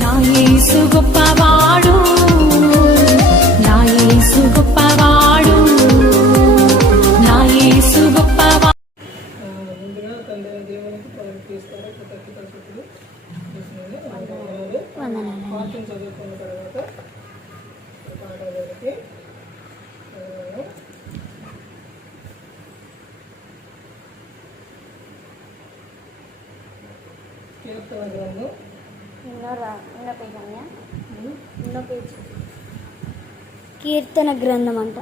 నా యేసు గొప్పవాడు, నా యేసు గొప్పవాడు, నా యేసు గొప్పవాడు. ముందుగా తండ్రి దేవునికి తీస్తారు వాక్యం చదువుకున్న తర్వాత పాఠాలకి కీర్తన గ్రంథం కీర్తన గ్రంథం అంట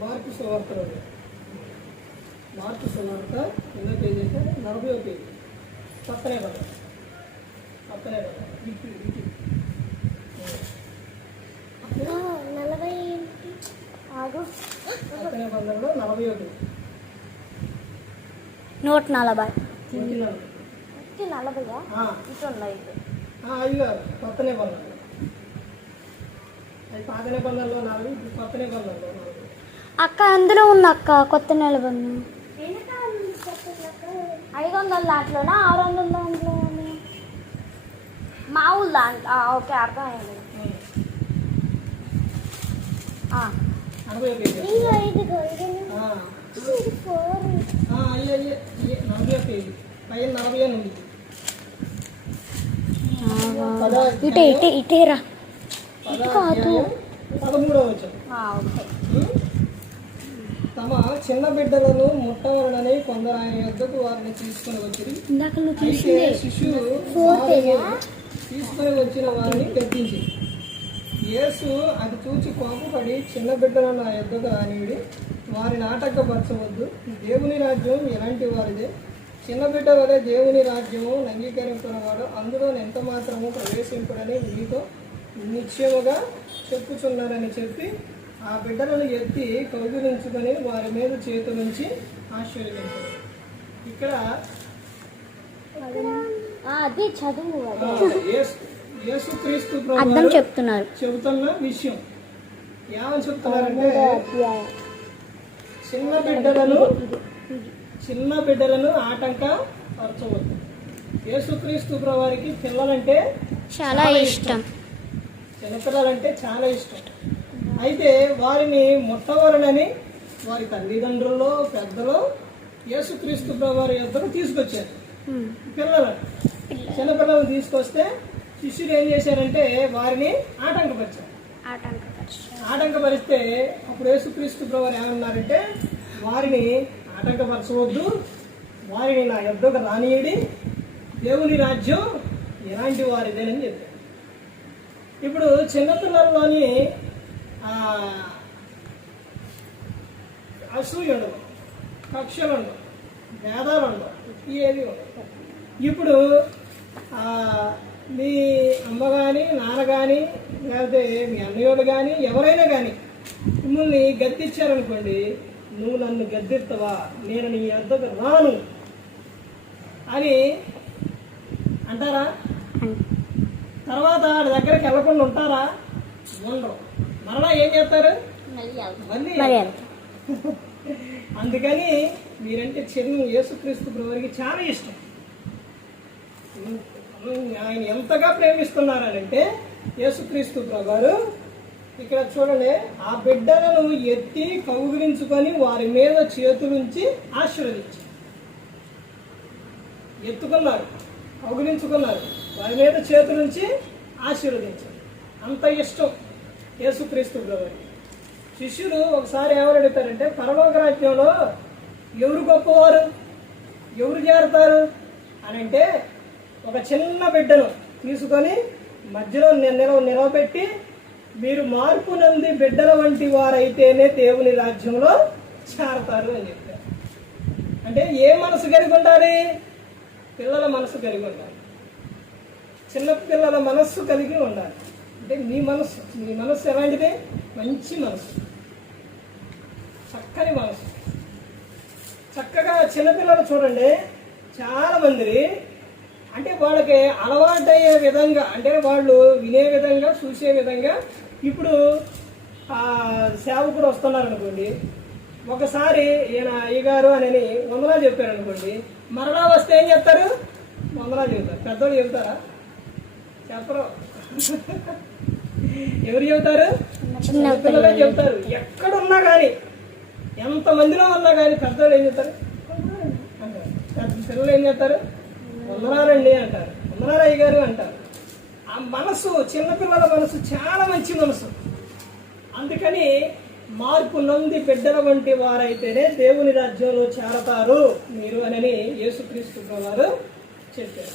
మార్పు సువార్త ఎన్నో పేజీ అయితే 40వ పేజీ పక్కనే పడ్డా పక్కనే పడ్డా 40వ పేజీ 140 అయ్యో కొత్త నిబంధనలు అవి పాత నిబంధనలో 4 కొత్త నిబంధనలో 4. అక్క అందులో ఉన్న అక్క కొత్త నిబంధన 500 దాంట్లోనా 600 దాంట్లో మామూలు దాంట్లో ఓకే అర్థమైంది. 40వ పేజీ 40వ పేజీ పైన 48 ఇటేరా 13వ వచనం. తమ చిన్న బిడ్డలను ముట్టవలనని కొందరు ఆయన యొద్దకు వారిని తీసుకుని వచ్చి శిశువు తీసుకుని వచ్చిన వారిని గద్దించి యేసు అది చూచి కోపపడి చిన్న బిడ్డలను ఆ యొద్దకు రానివిడి వారిని ఆటంకపరచవద్దు, దేవుని రాజ్యం ఎలాంటి వారిదే, చిన్న బిడ్డ వలె దేవుని రాజ్యము అంగీకరించినవాడు అందులో ఎంత మాత్రము ప్రవేశింపుడని మీతో నిశ్చయముగా చెప్పుచున్నారని చెప్పి ఆ బిడ్డలను ఎత్తి కౌగిలించుకొని వారి మీద చేతులుంచి ఆశీర్వదించారు. ఇక్కడ అది చదువు యేసుక్రీస్తు అర్థం చెప్తున్నారు చెబుతున్న విషయం ఏమని చెప్తున్నారంటే చిన్న బిడ్డలను ఆటంకపరచవద్దు. యేసుక్రీస్తు వారికి పిల్లలంటే చాలా ఇష్టం, చిన్నపిల్లలంటే చాలా ఇష్టం. అయితే వారిని ముట్టవలనని వారి తల్లిదండ్రులు పెద్దలు యేసుక్రీస్తు వారి యొద్దకు తీసుకొచ్చారు. పిల్లలను చిన్నపిల్లలను తీసుకొస్తే శిష్యులు ఏం చేశారంటే వారిని ఆటంకపరిస్తే అప్పుడు యేసుక్రీస్తు వారు ఏమన్నారంటే వారిని ఆటంకపరచవద్దు, వారిని నా యొద్దకు రానియడి, దేవుని రాజ్యం ఎలాంటి వారిదేనని చెప్పారు. ఇప్పుడు చిన్నపిల్లల్లోని అసూయ ఉండదు, కక్షలు ఉండవు, భేదాలు ఉండవు, ఏది ఉండవు. ఇప్పుడు మీ అమ్మ కానీ నాన్న కానీ లేకపోతే మీ అన్నయ్యోళ్ళు కానీ ఎవరైనా కానీ మిమ్మల్ని గద్దించారనుకోండి, నువ్వు నన్ను గద్దిస్తావా, నేను నీ వద్దకు రాను అని అంటారా? తర్వాత వాడి దగ్గరికి వెళ్ళకుండా ఉంటారా? ఉండరు. మరలా ఏం చేస్తారు? మళ్ళీ. అందుకని మీరంటే చిన్న యేసుక్రీస్తు వారికి చాలా ఇష్టం. ఆయన ఎంతగా ప్రేమిస్తున్నారనంటే యేసుక్రీస్తు వారు ఇక్కడ చూడండి, ఆ బిడ్డలను ఎత్తి కౌగిలించుకొని వారి మీద చేతులుంచి ఆశీర్వదించారు. ఎత్తుకున్నారు, కౌగిలించుకున్నారు, వారి మీద చేతులుంచి ఆశీర్వదించారు. అంత ఇష్టం యేసుక్రీస్తు వారికి. శిష్యులు ఒకసారి ఎవరు అడుగుతారంటే పరలోక రాజ్యంలో ఎవరు గొప్పవారు, ఎవరు చేరతారు అని అంటే ఒక చిన్న బిడ్డను తీసుకొని మధ్యలో నిలవబెట్టి మీరు మార్పు నంది బిడ్డల వంటి వారైతేనే దేవుని రాజ్యంలో చేరతారు అని చెప్పారు. అంటే ఏ మనసు కలిగి ఉండాలి? పిల్లల మనసు కలిగి ఉండాలి, చిన్న పిల్లల మనస్సు కలిగి ఉండాలి. అంటే మీ మనస్సు ఎలాంటిది? మంచి మనసు, చక్కని మనసు. చక్కగా చిన్నపిల్లలు చూడండి, చాలా మంది అంటే వాళ్ళకి అలవాటయ్యే విధంగా, అంటే వాళ్ళు వినే విధంగా, చూసే విధంగా. ఇప్పుడు సేవకుడు వస్తున్నారు అనుకోండి, ఒకసారి ఈయన అయ్యగారు అని వందనాలు చెప్పారు అనుకోండి, మరలా వస్తే ఏం చెప్తారు? వందనాలు చెబుతారు. పెద్దోళ్ళు చెబుతారా? చెప్పరు. ఎవరు చెబుతారు? చిన్నపిల్లలే చెబుతారు. ఎక్కడున్నా కానీ, ఎంత మందిలో ఉన్నా కానీ పెద్దోళ్ళు ఏం చెప్తారు? అంటారు. పెద్ద పిల్లలు ఏం చెప్తారు? వందనాలండి అంటారు. వందనాలు అయ్యగారు అంటారు. ఆ మనసు, చిన్నపిల్లల మనసు చాలా మంచి మనసు. అందుకని మార్పు నొంది బిడ్డల వంటి వారైతేనే దేవుని రాజ్యంలో చేరతారు మీరు అని యేసుక్రీస్తు వారు చెప్పారు.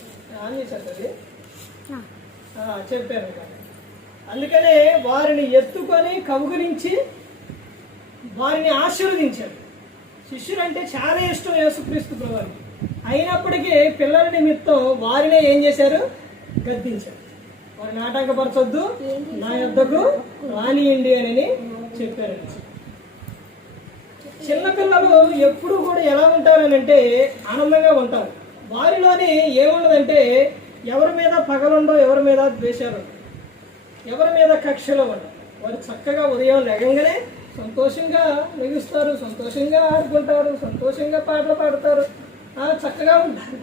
చెప్పారు. అందుకనే వారిని ఎత్తుకొని కౌగిలించి వారిని ఆశీర్వదించారు. శిష్యులు అంటే చాలా ఇష్టం యేసుక్రీస్తు వారికి. అయినప్పటికీ పిల్లల నిమిత్తం వారినే ఏం చేశారు? గద్దించారు. వారిని ఆటంకపరచొద్దు, నా యొద్దకు రానియండి అని చెప్పారు. చిన్నపిల్లలు ఎప్పుడు కూడా ఎలా ఉంటారనంటే ఆనందంగా ఉంటారు. వారిలోని ఏముండదంటే ఎవరి మీద పగలుండో, ఎవరి మీద ద్వేషాలు, ఎవరి మీద కక్షలు ఉండవు. వారు చక్కగా ఉదయం లెగంగానే సంతోషంగా లెగుస్తారు, సంతోషంగా ఆడుకుంటారు, సంతోషంగా పాటలు పాడతారు, చక్కగా ఉంటారు.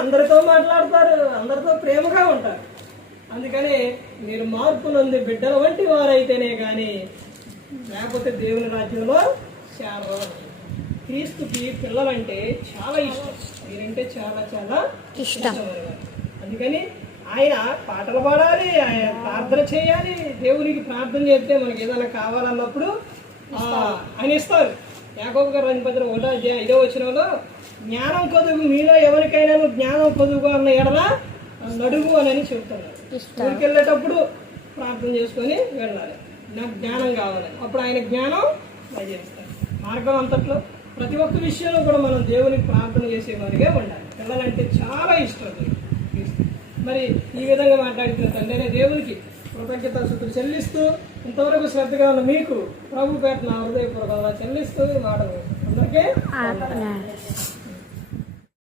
అందరితో మాట్లాడతారు, అందరితో ప్రేమగా ఉంటారు. అందుకని మీరు మార్పు నొంది బిడ్డల వంటి వారైతేనే కానీ లేకపోతే దేవుని రాజ్యంలో చేరరు. క్రీస్తుకి పిల్లలంటే చాలా ఇష్టం. మీరంటే చాలా చాలా ఇష్టం. అందుకని ఆయన పాటలు పాడాలి, ఆయన ప్రార్థన చేయాలి. దేవునికి ప్రార్థన చేస్తే మనకి ఏదైనా కావాలన్నప్పుడు ఆయన ఇస్తారు. యాకోబు గారు 2:5 జ్ఞానం కొదుగు మీలో ఎవరికైనా జ్ఞానం కొదుగు అన్న ఎడల నడుగు అని చెప్తున్నారు. ఊరికి వెళ్ళేటప్పుడు ప్రార్థన చేసుకొని వెళ్ళాలి, నాకు జ్ఞానం కావాలని. అప్పుడు ఆయన జ్ఞానం చేస్తారు. మార్గం అంతట్లో ప్రతి ఒక్క విషయంలో కూడా మనం దేవునికి ప్రార్థన చేసేవారిగా ఉండాలి. పిల్లలంటే చాలా ఇష్టం. మరి ఈ విధంగా మాట్లాడుతున్న తండ్రి దేవునికి కృతజ్ఞతాస్తుతులు చెల్లిస్తూ ఇంతవరకు శ్రద్ధగా ఉన్న మీకు ప్రభు పేట నా హృదయపూర్వకంగా చెల్లిస్తూ ఈ మాట అందరికీ